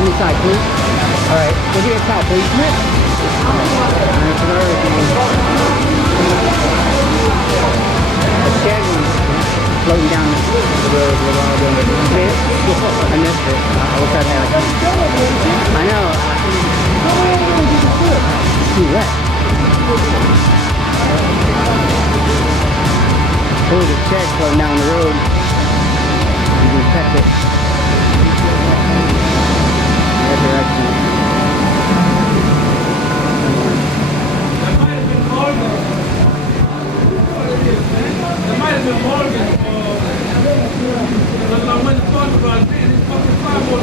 Inside, please. All right. We'll get a towel, please. The shed floating down the road with all the I missed it. I wish I'd had it. I know. Too wet. There was a shed floating down the road. You can catch it. That direction. That might have been Morgan. That might have been Morgan. Because I went to talk about it. It's fucking 5 more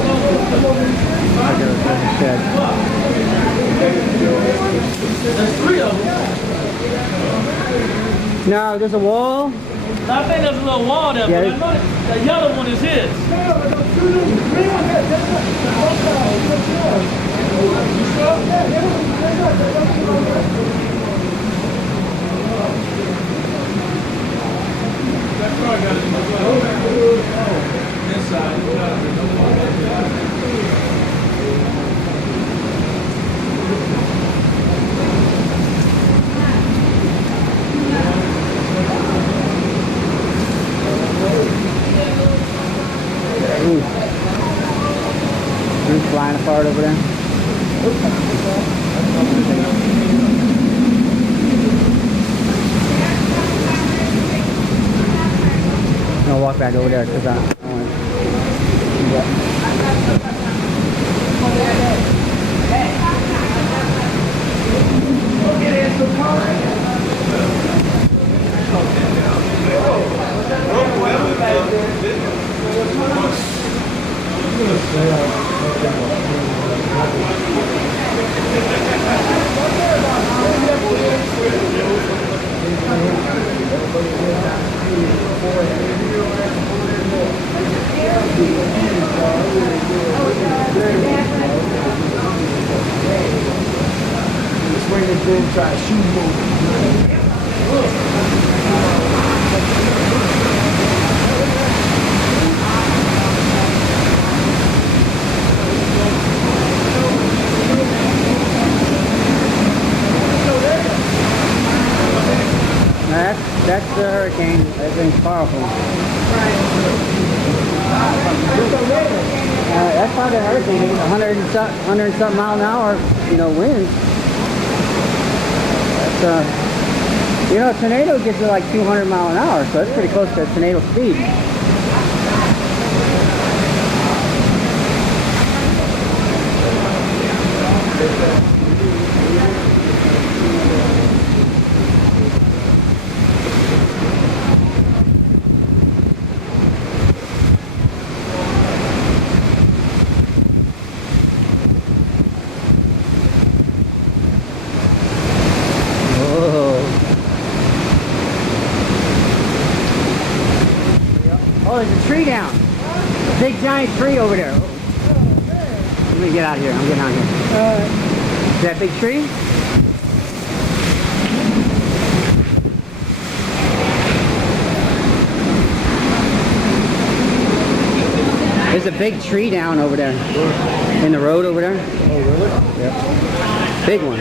There's 3 of them. No, there's a wall. I think there's a little wall there, yeah, but I know the yellow one is his. That car got it inside. Roof flying apart over there. I'll walk back over there because I want Try to shoot That's the hurricane. That thing's powerful. That's probably the hurricane. 100 and something mile an hour, winds. That's a tornado gets to like 200 mile an hour, so that's pretty close to tornado speed. Oh, there's a tree down. A big giant tree over there. Let me get out of here. I'm getting out of here. Is that big tree? There's a big tree down over there. In the road over there. Oh, really? Yep. Big one.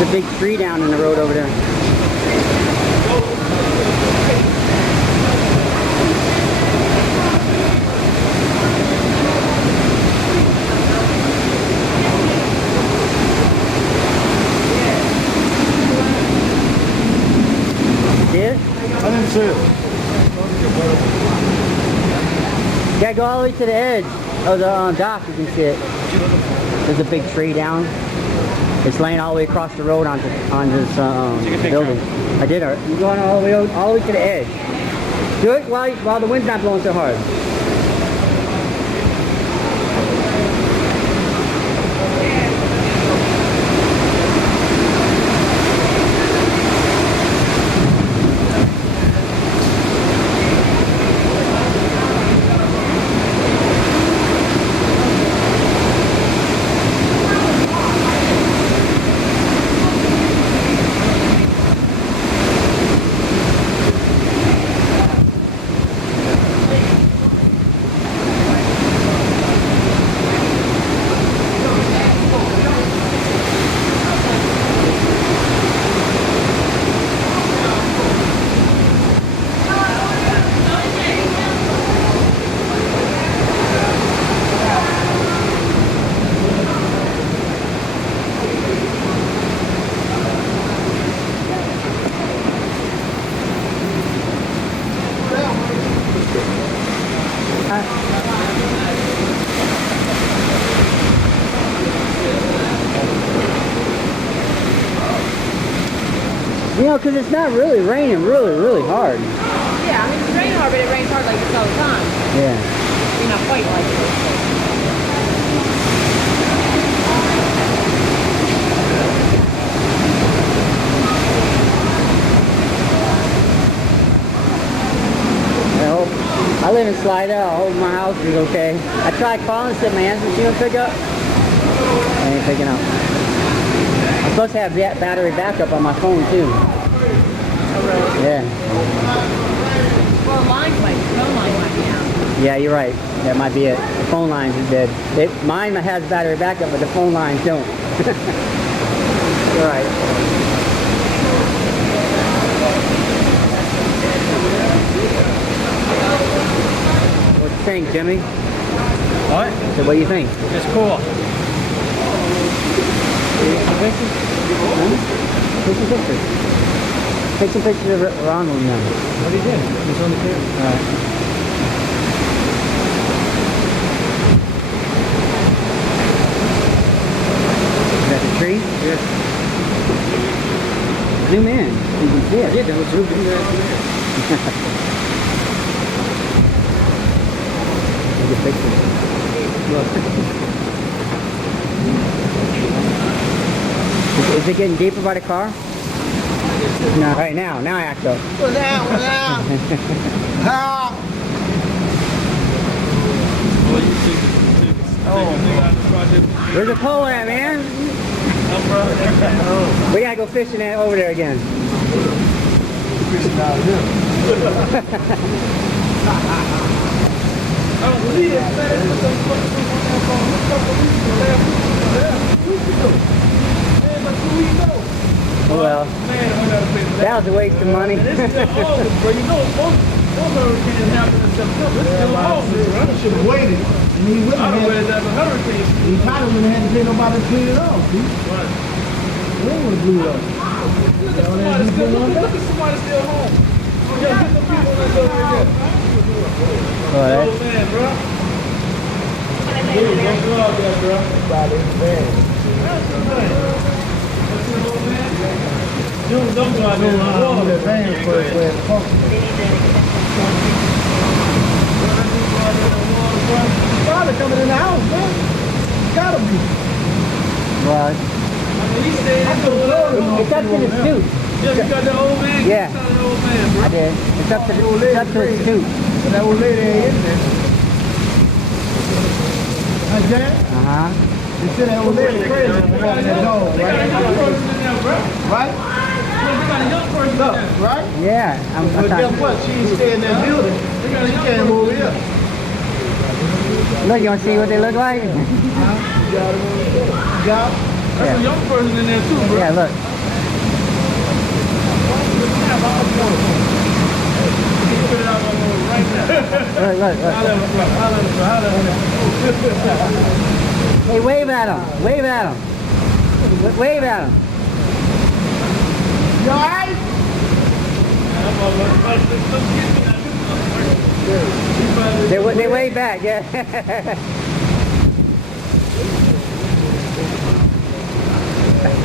There's a big tree down in the road over there. See it? I didn't see it. You gotta go all the way to the edge of the dock, you can see it. There's a big tree down. It's laying all the way across the road onto this building. I did it. You're going all the way to the edge. Do it while the wind's not blowing so hard. You know, because it's not really raining really hard. Yeah, I mean, it's raining hard, but it rains hard like this all the time. Yeah. You're not quite like it. I live in Slidell. I hope my house is okay. I tried calling, said my answer machine will pick up. I ain't picking up. I'm supposed to have battery backup on my phone too. Oh, really? Yeah. Well, phone line might be out. Yeah, you're right. That might be it. The phone lines are dead. Mine has battery backup, but the phone lines don't. You're right. What do you think, Jimmy? What? So what do you think? It's cool. Huh? Take some pictures. Take some pictures of Ronald now. What he did? He's on the camera. Alright. Is that the tree? Yeah. Zoom in. You can see it. Yeah, that was Ruben. Take a picture. Is it getting deeper by the car? No. Right now I act up. Where's the pole at, man? We gotta go fishing over there again. Fishing out here. I don't believe it, Well, that was a waste of money. It's still August, bro. You know, most hurricanes happen in September. It's still August, bro. I should have waited. And he wouldn't I have don't read had, that for hurricane. he probably wouldn't have had to pay nobody to clean it off, see? Right. They would have blew it up. Look at somebody still, look at somebody still home. Oh, yeah, get the people that's over there. Alright. Old man, bro. Don't go out there, bro. Everybody in the van. That's the thing. That's the old man. Don't go out there in the I'm in the water. van first way in the park. Probably coming in the house, man. Gotta be. Well, He stayed in the water. it's up to the suit. Yeah, you got the old man. Yeah. You got the old man, bro. I did. It's up to the suit. But that old lady ain't in there. Huh, Jack? Uh-huh. They said that old lady crazy for walking that dog, They got a right? young person in there, bro. Right? They got a young person in Look, there. right? Yeah. I'm But guess what? She ain't stay in that building. She came over here. Look, you want to see what they look like? You got it. You got it? That's a young person in there too, bro. Yeah, look. Put it out right now. Look. Hey, wave at him. Wave at him. Wave at him. You alright? They wave back, yeah.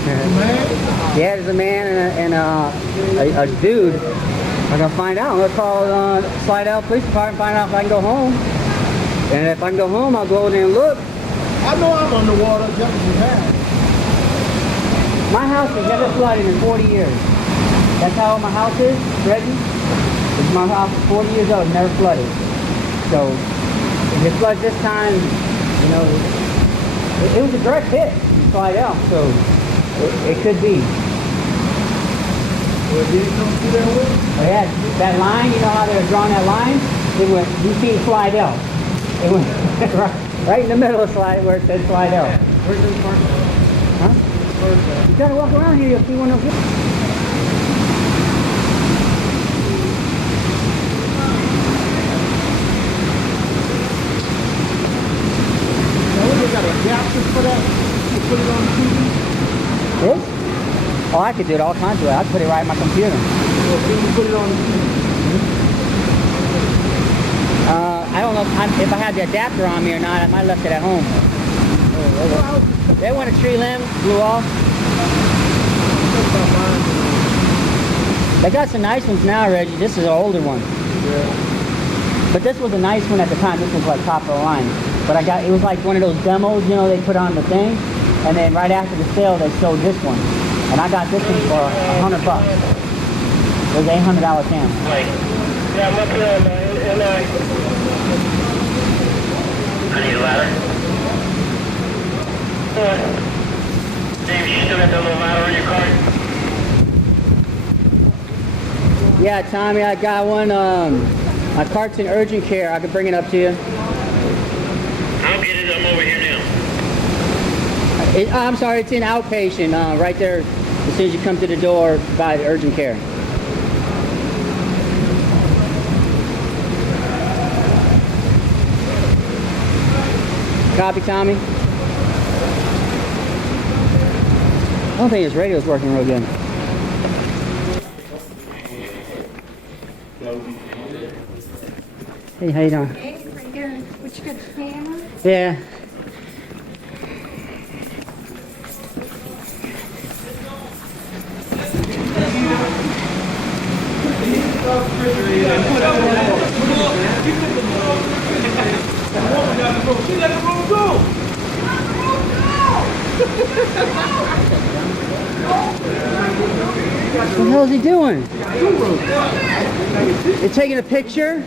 Man? Yeah, there's a man and a dude. I'm gonna find out. I'm gonna call Slidell Police Department and find out if I can go home. And if I can go home, I'll go over there and look. I know I'm underwater jumping the house. My house has never flooded in 40 years. That's how old my house is, Reggie. It's my house is 40 years old, never flooded. So, if it floods this time, you know, it was a direct hit in Slidell, so it could be. Well, did he come through that way? But yeah, that line, you know how they were drawing that line? It went, you see Slidell. It went right in the middle of Slidell where it said Slidell. Where's this part? Huh? You gotta walk around here, you'll see one of them. Now, we got adapters for that? You put it on the TV? This? Oh, I could do it all kinds of ways. I'd put it right in my computer. Or can you put it on the TV? I don't know if I had the adapter on me or not. I might have left it at home. They went a tree limb, blew off. They got some nice ones now, Reggie. This is an older one. Yeah. But this was a nice one at the time. This was like top of the line. But it was like one of those demos, you know, they put on the thing. And then right after the sale, they sold this one. And I got this one for $100. It was $800 cam. Yeah, I'm up here on my I need a ladder. Dave, you still got that little ladder in your car? Yeah, Tommy, I got one. My cart's in urgent care. I can bring it up to you. I'll get it. I'm over here now. I'm sorry, it's in outpatient, right there. As soon as you come to the door by the urgent care. Copy, Tommy. I don't think his radio's working real good. Hey, how you doing? Hey, pretty good. What, you got the camera? Yeah. What the hell is he doing? You're taking a picture?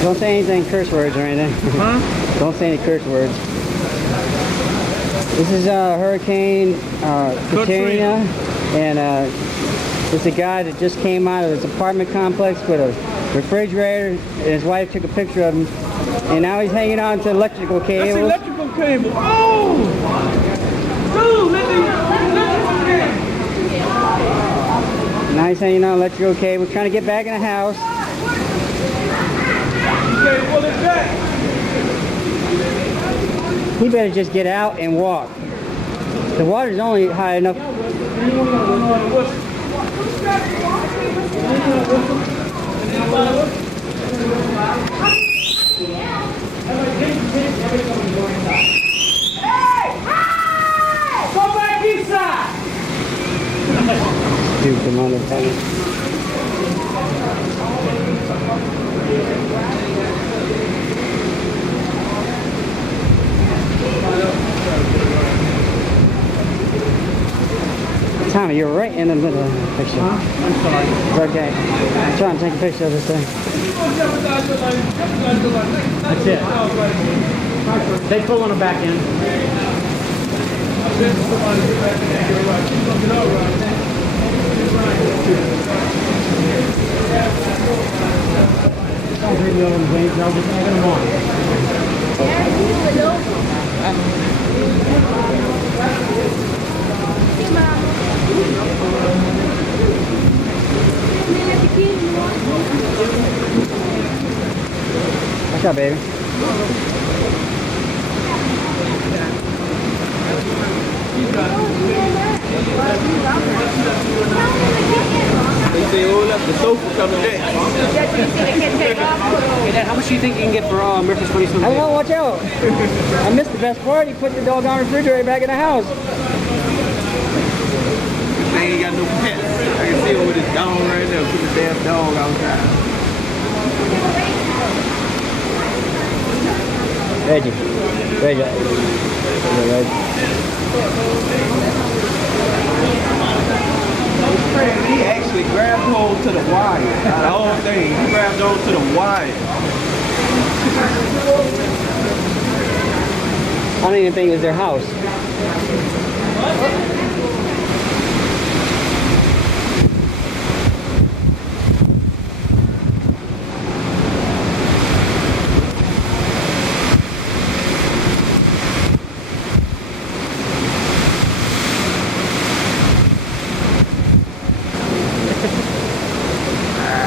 Don't say anything curse words or anything. Huh? Don't say any curse words. This is Hurricane Katrina, and it's a guy that just came out of his apartment complex with a refrigerator, and his wife took a picture of him, and now he's hanging on to electrical cables. That's electrical cable. Oh! Dude, electrical cable. Now he's hanging on electrical cable, trying to get back in the house. Okay, pull it back. He better just get out and walk. The water's only high enough. Go back inside. Dude, come on, heavy. Tommy, you're right in the middle of the picture. Huh? I'm sorry. It's okay. I'm trying to take a picture of this thing. That's it. They pull on the back end. I'll bring the other things. I'll just take them on. What's up, baby? They say, oh, look, the sofa coming in. Hey, Dad, how much do you think you can get for Memphis 27? I don't know, watch out. I missed the best part. He put the doggone refrigerator back in the house. They ain't got no pets. I can see him with his dog right there. Put the damn dog outside. Reggie. He actually grabbed hold to the wire. The whole thing. He grabbed hold to the wire. I don't even think it was their house.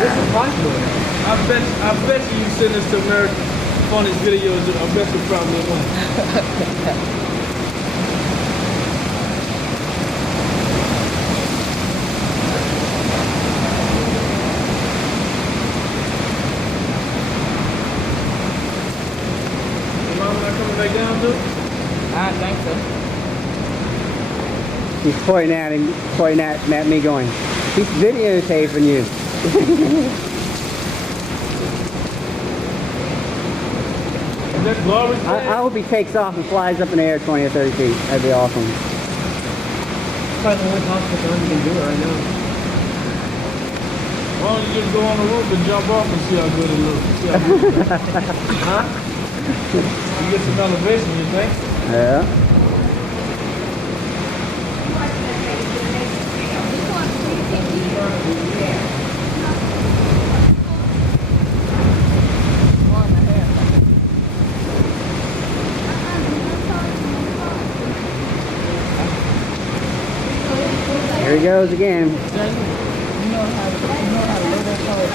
This is possible. I bet you send this to American funniest videos. I bet you probably won't. Your mama not coming back down too? I think so. He's pointing at him, pointing at me going, he's videotaping you. Is that glory? I hope he takes off and flies up in the air 20 or 30 feet. That'd be awesome. Probably the only possible time you can do it right now. Why don't you just go on the roof and jump off and see how good it looks? See how good it looks. Huh? You get some elevation, you think? Yeah. Here he goes again. You know how to load that car with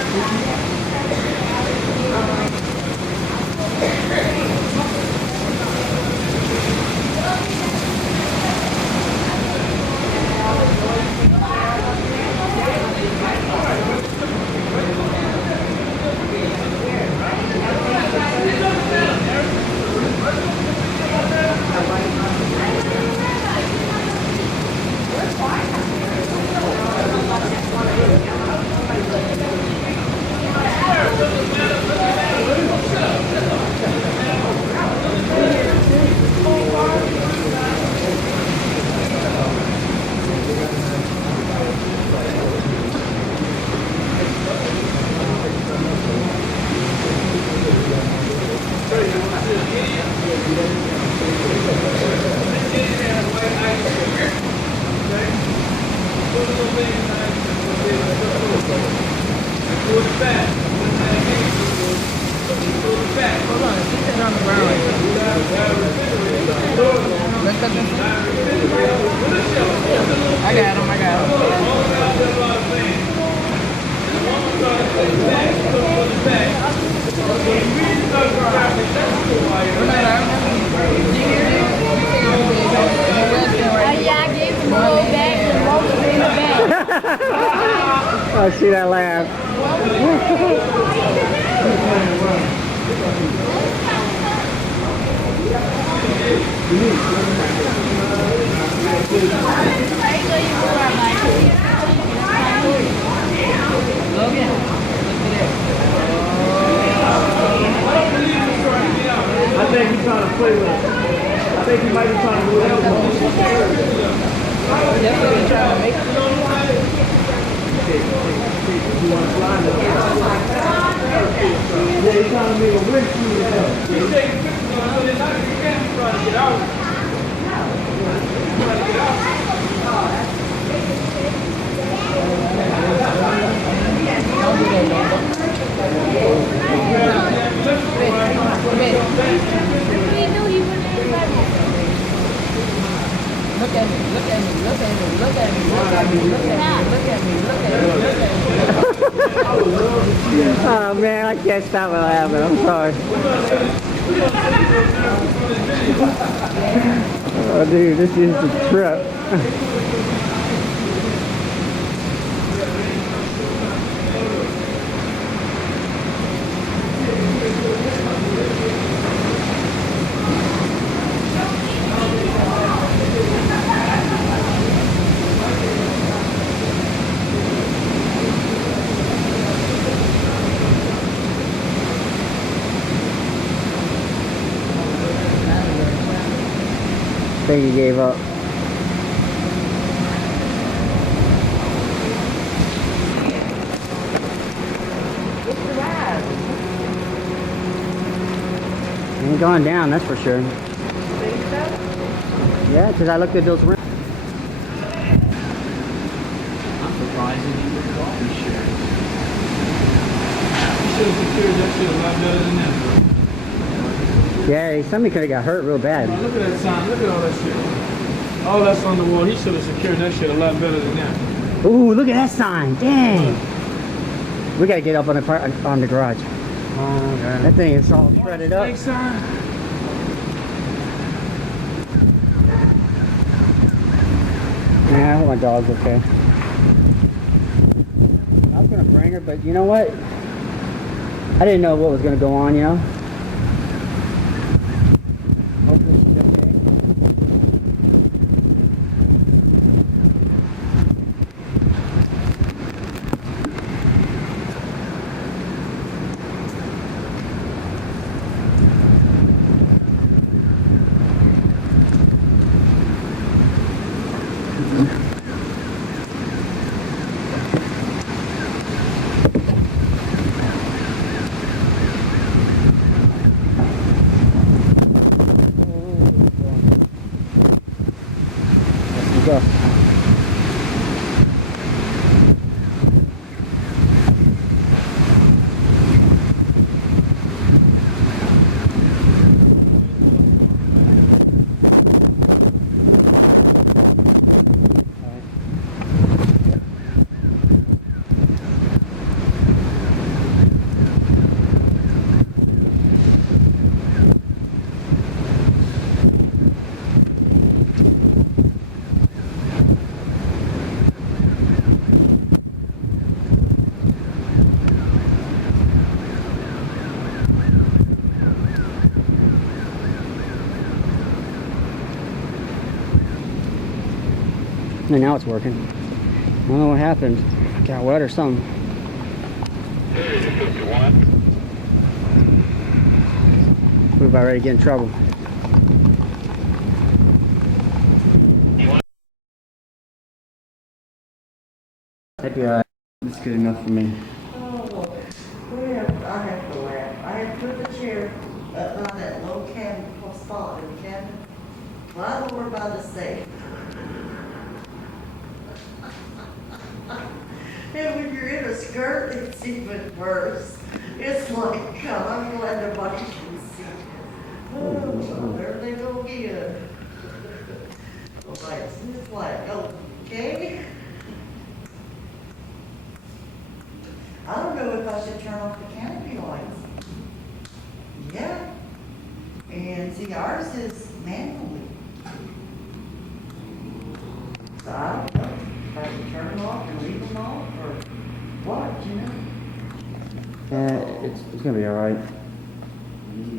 I got him. Yeah, I gave him a little bag and rolled it in the bag. I see that laugh. I think he's trying to play with us. I think he might be trying to do it. Definitely trying to make it. You want to fly now? Yeah, he's trying to make a wind shoot. He's taking pictures of us, so they're not going to try to get out. Trying to get out. Look at me, look at me, look at me, look at me, look at me, look at me, look at me, look at me. Oh man, I can't stop laughing. I'm sorry. Oh dude, this is a trip. I think he gave up. Ain't going down, that's for sure. Yeah, because I looked at those rims. I'm surprised that you would call me sure. You should have secured that shit a lot better than that. Yeah, somebody could have got hurt real bad. Look at that sign. Look at all that shit. All that's on the wall. He should have secured that shit a lot better than that. Ooh, look at that sign. Dang. We gotta get up on the garage. Oh, okay. That thing is all shredded up. Next time. Yeah, I hope my dog's okay. I was gonna bring her, but you know what? I didn't know what was gonna go on, you know? Hopefully she's okay. Go. And now it's working. I don't know what happened. Got wet or something. We're about ready to get in trouble. That'd be alright. That's good enough for me. Oh, I have to laugh. I had put the chair up on that low spot in the cabinet, right over by the safe. And when you're in a skirt, it's even worse. It's like, God, I'm glad nobody can see it. Oh, there they go again. It's like, okay. I don't know if I should turn off the canopy lights. Yeah. And see, ours is manually. So I don't know if I should turn them off and leave them off or what, you know? It's gonna be alright.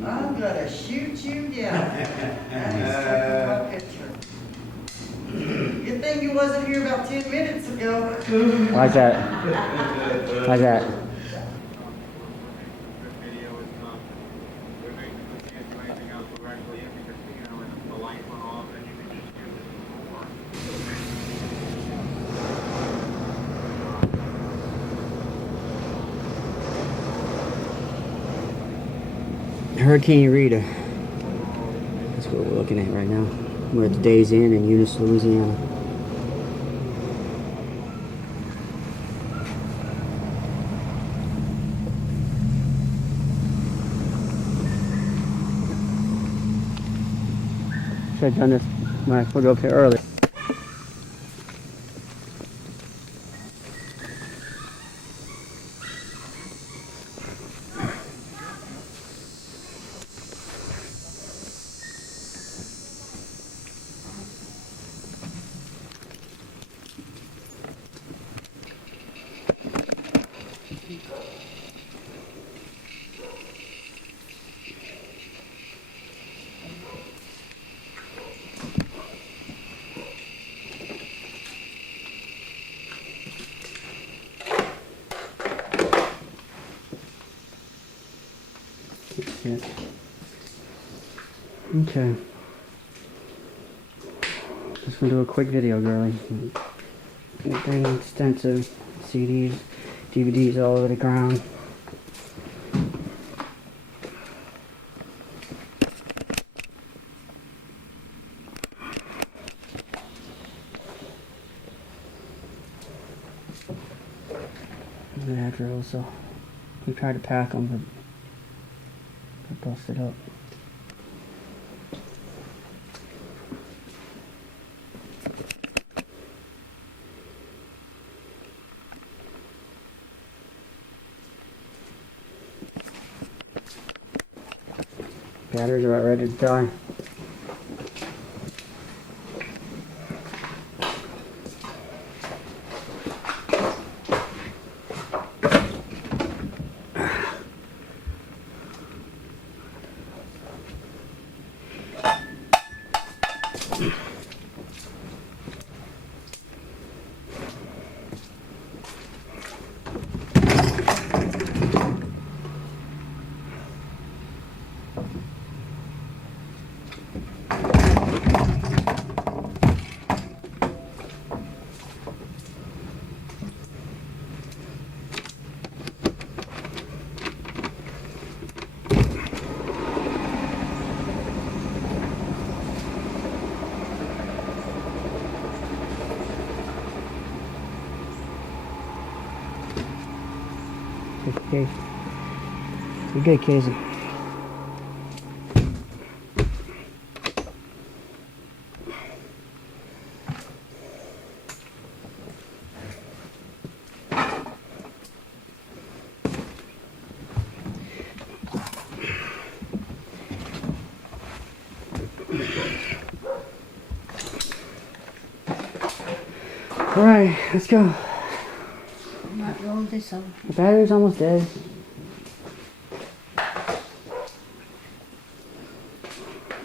I'm gonna shoot you down. That is taking my picture. Good thing you wasn't here about 10 minutes ago. Why's that? Why's that? Hurricane Rita. That's what we're looking at right now. We're at the Days Inn in Eunice, Louisiana. Should have done this when I put it up here earlier. Okay. Just gonna do a quick video, girlie. Anything extensive. CDs, DVDs all over the ground. Yeah, drills, so we tried to pack them, but got busted up. Batteries are about ready to die. Okay. You're good, Casey. All right, let's go. Not roll this over. The battery's almost dead.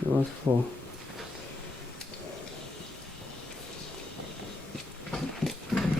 It was full.